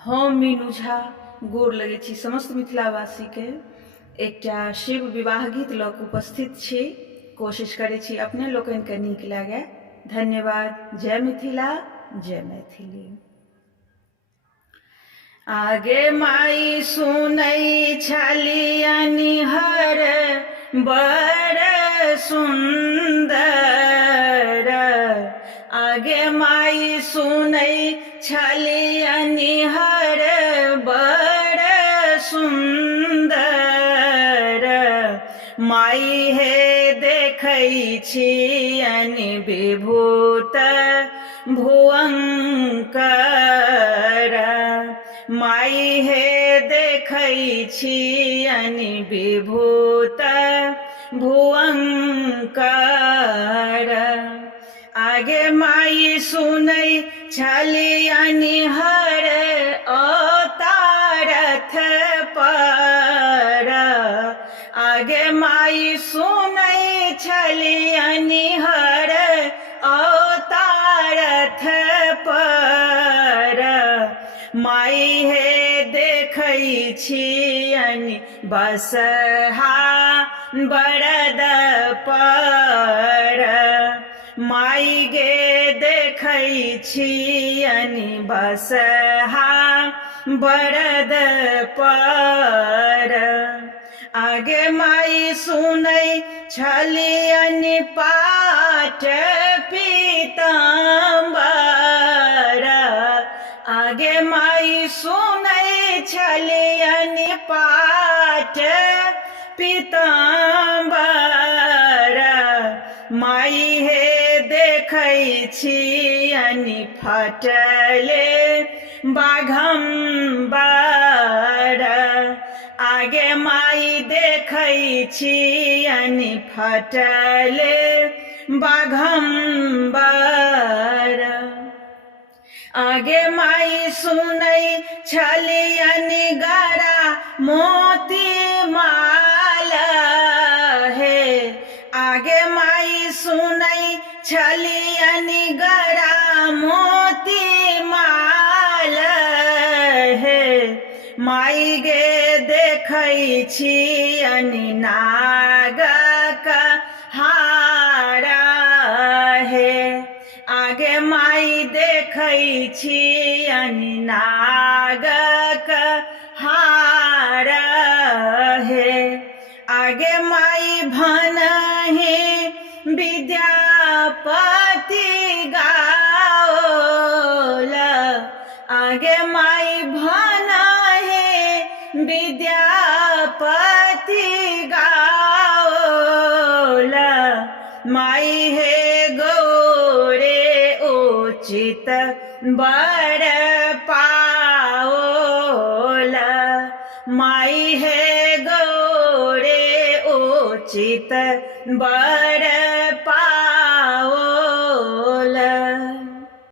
हम मीनू झा गोर लगे छी समस्त मिथिलावासी के एकटा शिव विवाह गीत लऽ कऽ उपस्थित छी। कोशिश करै छी अपने लोकनि के नीक लागे। धन्यवाद। जय मिथिला, जय मैथिली। आगे माई सुनै छलियनि हर बड़ सुंदर, आगे माई सुनै छलियनि हर बड़ सुंदर। माई हे देखै छियनि विभूत भुवंकर, माई हे देखै छियनि विभूत भुवंकर। आगे माई सुनै छलियनि हर अवतारथ पर, आगे माई सुनै छलियनि हर अवतारथ पर। माई हे देखै छियनि बसहा बरद पर, माई गे देखै छियनि बसहा बरद पर। आगे माई सुनै छलियनि पाट पीताम्बर, आगे माई सुनै छलियनि पाट पीताम्बर। माई हे देखै छियनि फटले बाघम्बर, आगे माई देखै छियनि फटले बाघम्बर। आगे माई सुनै छलियनि गरा मोती माल हे, आगे माई सुनै छलियनि गरा मोती माल हे। माई गे देखै छियनि नागक हार हे, आगे माई देखै छियनि नागक हार हे। आगे माई भनहि विद्यापति गाओल, आगे माई भनहि विद्यापति गाओल। माई हे गौरे उचित बर पाओल, माई हे गौरे उचित बर पा